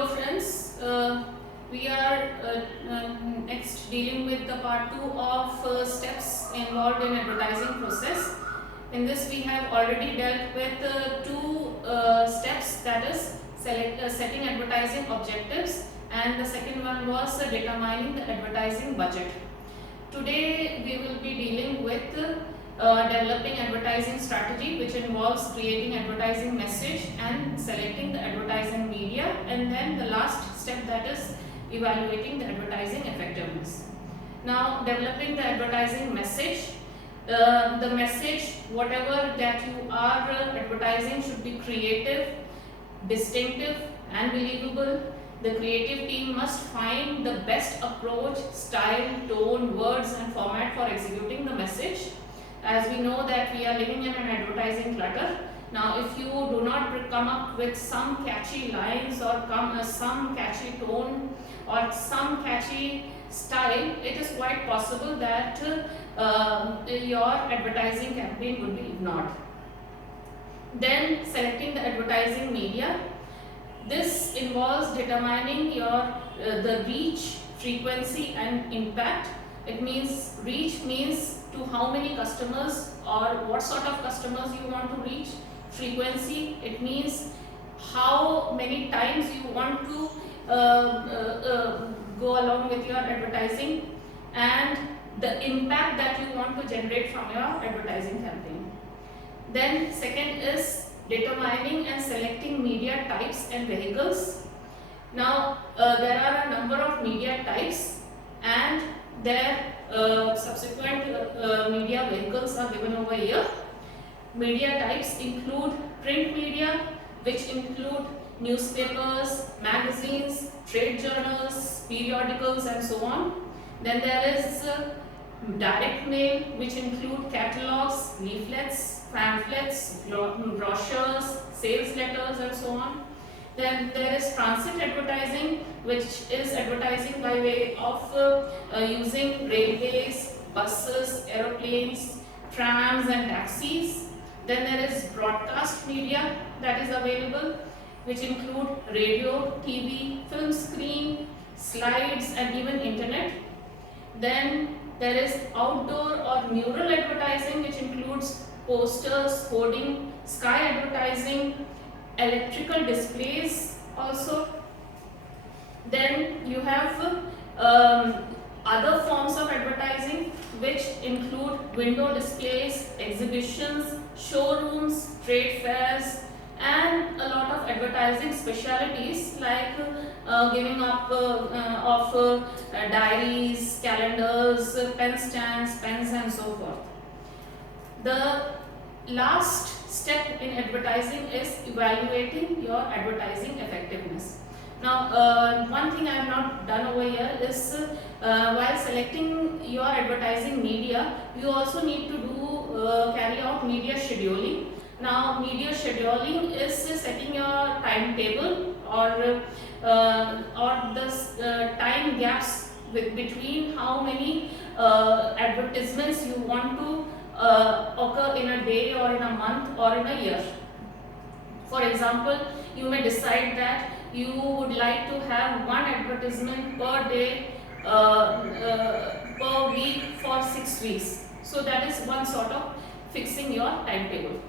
Hello friends, we are next dealing with the part 2 of steps involved in advertising process. In this we have already dealt with two steps, that is setting advertising objectives, and the second one was determining the advertising budget. Today we will be dealing with developing advertising strategy, which involves creating advertising message and selecting the advertising media, and then the last step, that is evaluating the advertising effectiveness. Now, developing the advertising message. The message, whatever that you are advertising, should be creative, distinctive and believable. The creative team must find the best approach, style, tone, words and format for executing the message. As we know that we are living in an advertising clutter. Now, if you do not come up with some catchy lines or some catchy tone or some catchy style, it is quite possible that your advertising campaign would be ignored. Then, selecting the advertising media. This involves determining your the reach, frequency and impact. It means reach means to how many customers or what sort of customers you want to reach. Frequency, it means how many times you want to go along with your advertising, and the impact that you want to generate from your advertising campaign. Then second is determining and selecting media types and vehicles. Now there are a number of media types and their subsequent media vehicles are given over here. Media types include print media, which include newspapers, magazines, trade journals, periodicals and so on. Then there is direct mail, which include catalogs, leaflets, pamphlets, brochures, sales letters and so on. Then there is transit advertising, which is advertising by way of using railways, buses, aeroplanes, trams and taxis. Then there is broadcast media that is available, which include radio, TV, film screen, slides and even internet. Then there is outdoor or mural advertising, which includes posters, hoarding, sky advertising, electrical displays also. Then you have other forms of advertising, which include window displays, exhibitions, showrooms, trade fairs and a lot of advertising specialities like giving up of diaries, calendars, pen stands, pens and so forth. The last step in advertising is evaluating your advertising effectiveness. Now, one thing I have not done over here is while selecting your advertising media, you also need to carry out media scheduling. Now, media scheduling is setting your timetable or the time gaps between how many advertisements you want to occur in a day or in a month or in a year. For example, you may decide that you would like to have one advertisement per day per week for 6 weeks. So that is one sort of fixing your timetable.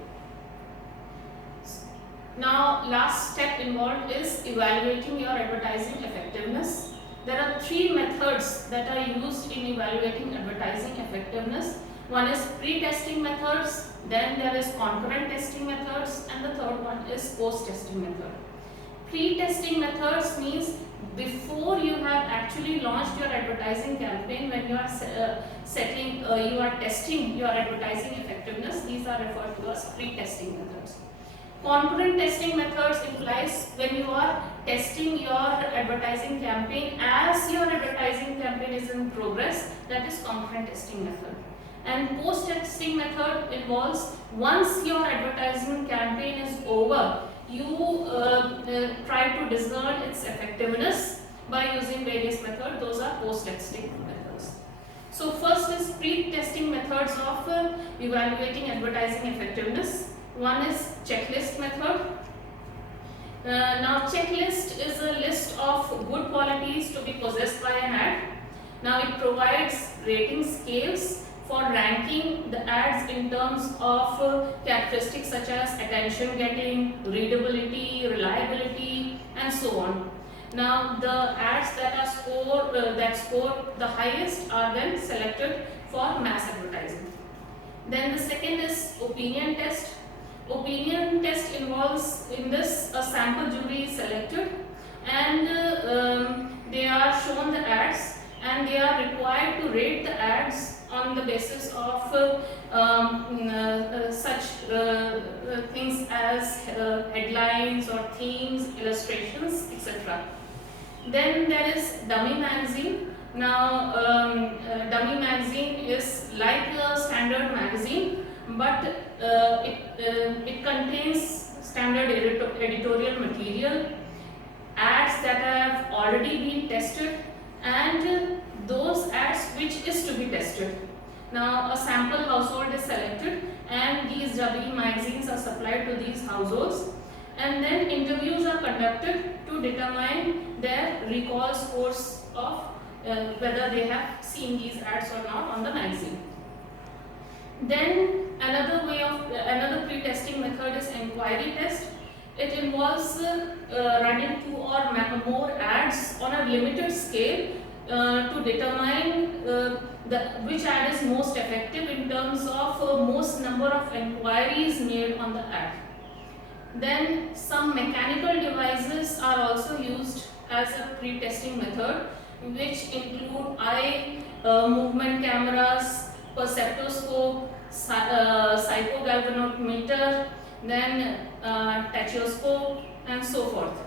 Now, last step involved is evaluating your advertising effectiveness. There are 3 methods that are used in evaluating advertising effectiveness. One is pre-testing methods, then there is concurrent testing methods, and the third one is post-testing method. Pre-testing methods means before you have actually launched your advertising campaign, when you are you are testing your advertising effectiveness, these are referred to as pre-testing methods. Concurrent testing methods implies when you are testing your advertising campaign as your advertising campaign is in progress, that is concurrent testing method. And post-testing method involves once your advertisement campaign is over, you try to discern its effectiveness by using various methods. Those are post-testing methods. So first is pre-testing methods of evaluating advertising effectiveness. One is checklist method. Now checklist is a list of good qualities to be possessed by an ad. Now it provides rating scales for ranking the ads in terms of characteristics such as attention getting, readability, reliability, and so on. Now the ads that are score the highest are then selected for mass advertising. Then the second is opinion test. Opinion test involves in this a sample jury is selected and they are shown the ads and they are required to rate the ads on the basis of such things as headlines or themes, illustrations, etc. Then there is dummy magazine. Now dummy magazine is like a standard magazine, but it contains standard editorial material, ads that have already been tested, and those ads which is to be tested. Now a sample household is selected and these dummy magazines are supplied to these households, and then interviews are conducted to determine their recall scores of whether they have seen these ads or not on the magazine. Then another pre-testing method is inquiry test. It involves running 2 or more ads on a limited scale to determine which ad is most effective in terms of most number of inquiries made on the ad. Then some mechanical devices are also used as a pre-testing method, which include eye movement cameras, perceptoscope, psychogalvanometer, then tachoscope, and so forth.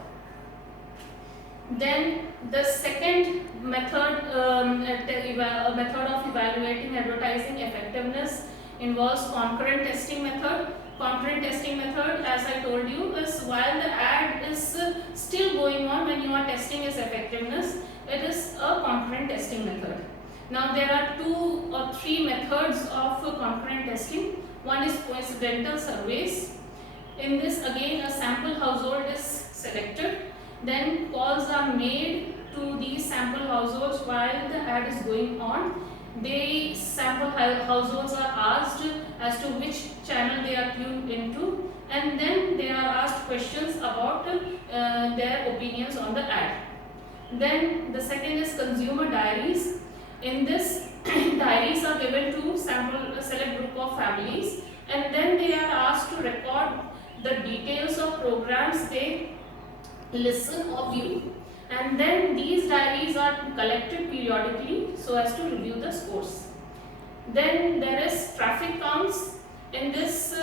Then the second method of evaluating advertising effectiveness involves concurrent testing method. Concurrent testing method, as I told you, is while the ad is still going on when you are testing its effectiveness, it is a concurrent testing method. Now there are 2 or 3 methods of concurrent testing. One is coincidental surveys. In this again a sample household is selected, then calls are made to these sample households while the ad is going on. The sample households are asked as to which channel they are tuned into, and then they are asked questions about their opinions on the ad. Then the second is consumer diaries. In this diaries are given to select group of families, and then they are asked to record the details of programs they listen or view, and then these diaries are collected periodically so as to review the scores. Then there is traffic counts. In this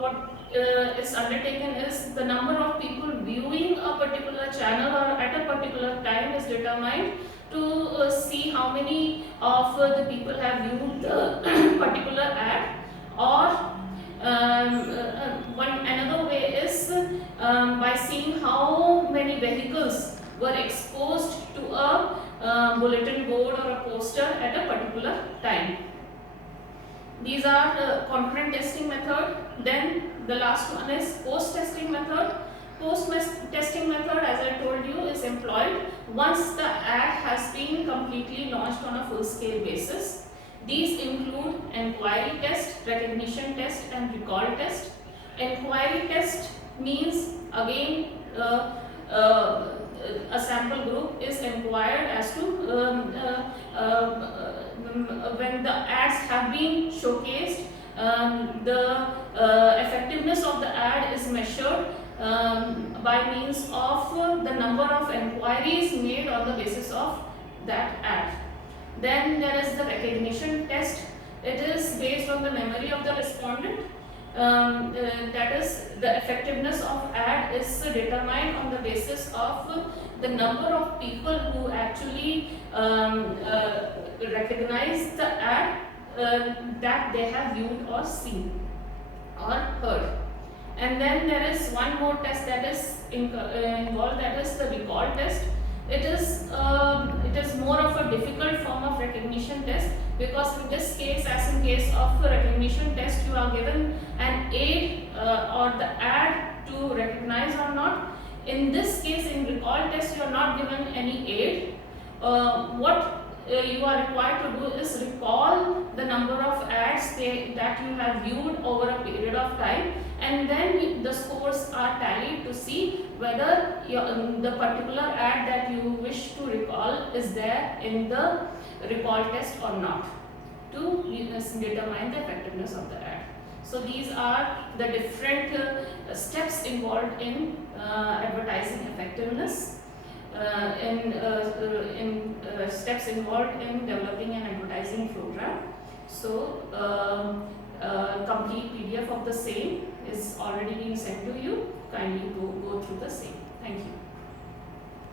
what is undertaken is the number of people viewing a particular channel or at a particular time is determined to see how many of the people have viewed the particular ad. Or another way is by seeing how many vehicles were exposed to a bulletin board or a poster at a particular time. These are the concurrent testing method. Then the last one is post-testing method. Post-testing method, as I told you, is employed once the ad has been completely launched on a full-scale basis. These include inquiry test, recognition test, and recall test. Inquiry test means again a sample group is inquired as to when the ads have been showcased, the effectiveness of the ad is measured by means of the number of inquiries made on the basis of that ad. Then there is the recognition test. It is based on the memory of the respondent. That is, the effectiveness of ad is determined on the basis of the number of people who actually recognize the ad that they have viewed or seen or heard. And then there is one more test that is involved, that is the recall test. It is more of a difficult form of recognition test, because in this case, as in case of the recognition test, you are given an aid or the ad to to recognize or not. In this case, in recall test, you are not given any aid. What you are required to do is recall the number of ads that you have viewed over a period of time, and then the scores are tallied to see whether the particular ad that you wish to recall is there in the recall test or not, to determine the effectiveness of the ad. So these are the different steps involved in advertising effectiveness. Steps involved in developing an advertising program. So complete PDF of the same is already being sent to you. Kindly go through the same. Thank you.